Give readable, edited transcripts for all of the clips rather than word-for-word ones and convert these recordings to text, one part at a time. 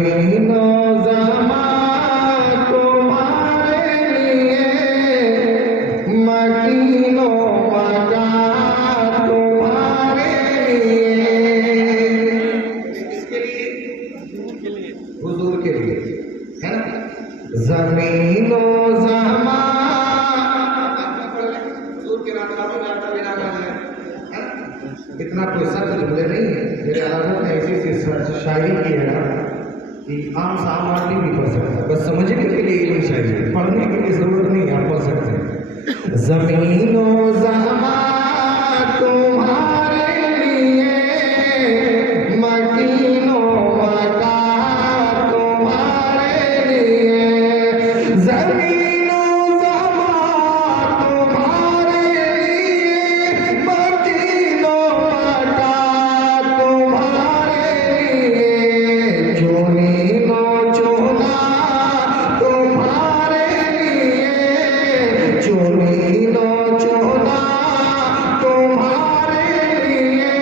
जमीनो ज़मान तुम्हारे लिए, मकीनो मकान तुम्हारे लिए। किसके लिए? हुजूर के लिए, है ना? जमीनो इतना कोई सख्त जुमले नहीं है। मेरे आलम ने ऐसी सी शायरी की है ना कि आम साम आदमी भी पढ़ सकता है, बस समझने के लिए ये शायरी, पढ़ने के लिए जरूरत नहीं है, आप पढ़ सकते हैं। जमीनो ज़मान तुम्हारे लिए, मकीनो मकान तुम्हारे लिए। जमीनो ज़मान तुम्हारे लिए, मकीनो मकान तुम्हारे लिए। चोलीनो चोला तुम्हारे लिए, चोलीनो चोला तुम्हारे लिए।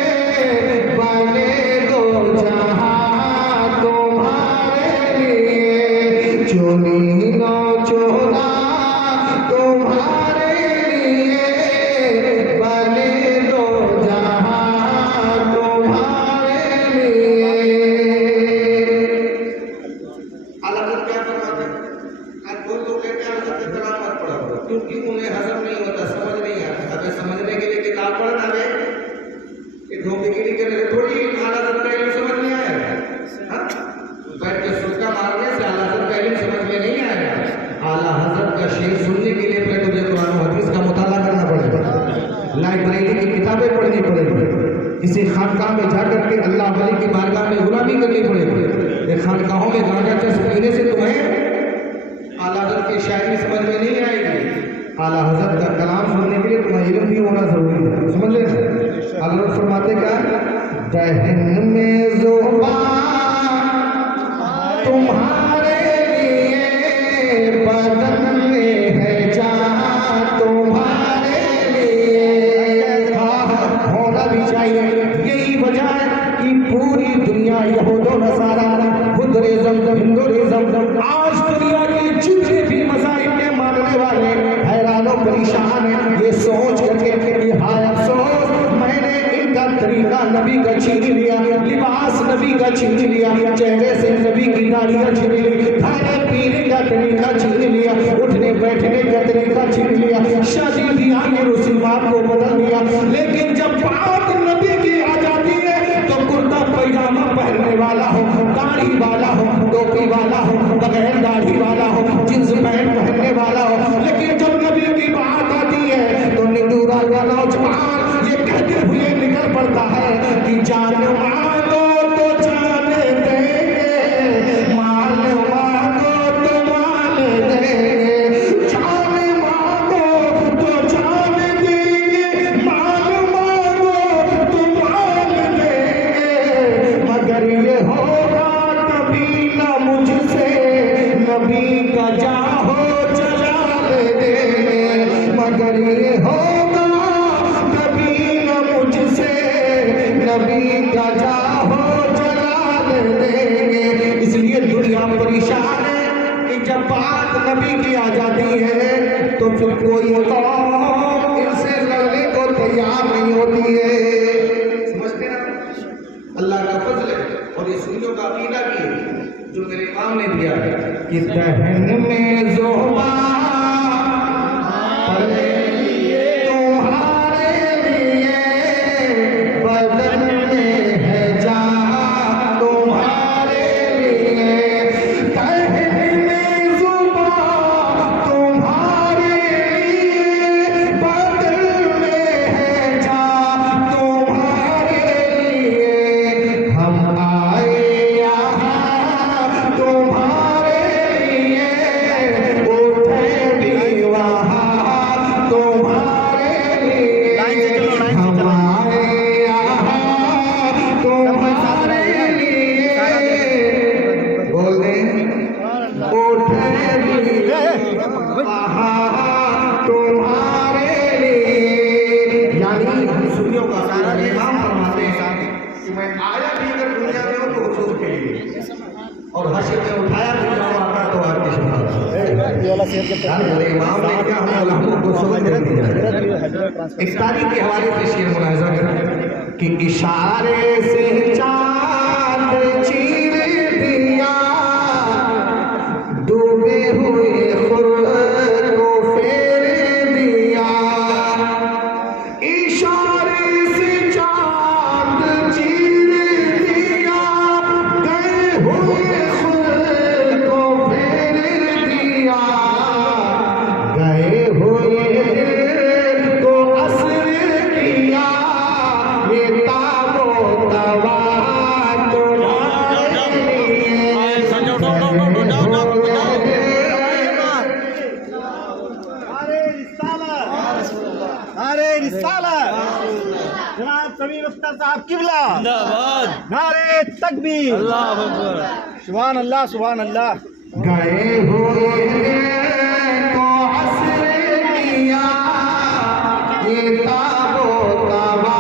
बने दो जहां तुम्हारे लिए, चोलीनो चोला तुम्हारे लिए। बने दो जहां तुम्हारे लिए। अल्लाह क्या फरमाते हैं? आज बहुत लोग कहते हैं हज़रत कलाम मत पढ़ो, क्योंकि उन्हें हजम नहीं होता, समझ नहीं आता। अगर समझने के लिए किताब पढ़ना है, ये धोखेगिरी करने से थोड़ी आला हज़रत का इल्म समझ में आएगा। हाँ? बैठ के सुस्का मारने से आला हज़रत का इल्म समझ में नहीं आएगा। आला हज़रत का शेर सुनने के लिए पहले तुझे कुरान और हदीस का मुताला करना पड़ेगा, लाइब्रेरी की किताबें पढ़नी पड़ेगी, किसी खानकाह में जाकर के अल्लाह वली की बारगाह में गुलामी करनी पड़ेगी। ये खानकाहों में गांजा चस पीने से तुम्हें आला हज़रत की शायरी समझ में नहीं आएगी। आला हज़रत का कलाम सुनने के लिए तुम्हें इल्म भी होना जरूरी है, समझ लेना। अल्लाह फरमाते क्या? दहन में ज़ुबान तुम्हारे लिए, बदन में है जान तुम्हारे लिए। हाँ, होना भी चाहिए। यही वजह है कि पूरी दुनिया यहूद व नसारा, बुद्धिज़्म, हिंदुइज़्म, आज दुनिया के जितने भी मज़ाहिब के मानने वाले हैरान और परेशान हैं, ये सोच करके कि हाय अफसोस, मैंने इनका तरीका नबी का छीन लिया, लिबास नबी का छीन लिया, चेहरे से नबी की दाढ़ियाँ छीन ली, खाने पीने का तरीका छीन लिया, उठने बैठने का तरीका छीन लिया, शादी ब्याह के रसूमात को बदल दिया। लेकिन जब बात नबी की आ जाती है तो कुर्ता पैजामा पहनने वाला हो, दाढ़ी वाला हो, टोपी वाला हो, बगैर दाढ़ी वाला हो, जींस पैंट पहनने वाला हो। लेकिन जब नबी की बात आती है तो निंदूरा का नौजवान ये कहते हुए निकल पड़ता है कि जान मांगो तो जान देंगे, माल मांगो तो माल देंगे, जान मांगो तो जान देंगे, माल मांगो तो माल देंगे। मगर ये होगा कभी ना मुझसे, नबी का जाहो जलाल देंगे। मगर ये होगा कभी न मुझसे, नबी का जाहो जलाल देंगे। इसलिए दुनिया परेशान है कि जब बात नबी की आ जाती है तो फिर कोई कौम इनसे लड़ने को तैयार नहीं होती है। समझते ना? अल्लाह का फजल है और ये सुन्नियों का अकीदा भी है जो मेरे इमाम ने दिया है कि दहन में ज़ुबान और हशीब ने उठाया तो आपकी इमाम ने क्या इफ्तारी के हवाले से शेर मुलाहिजा करें कि इशारे से चांद चीर दिया डूबे हुए खुद को फेर दिया इशारे से चांद चीर दिया गए हुए खुद को फेर दिया गए हुए को असर किया ये ताबो तवा जनाब समीर अख्तर साहब किबला जिंदाबाद नारे तकबीर अल्लाह अकबर सुभान अल्लाह सुभान अल्लाह गए हुए को असर किया ये ताबो तवा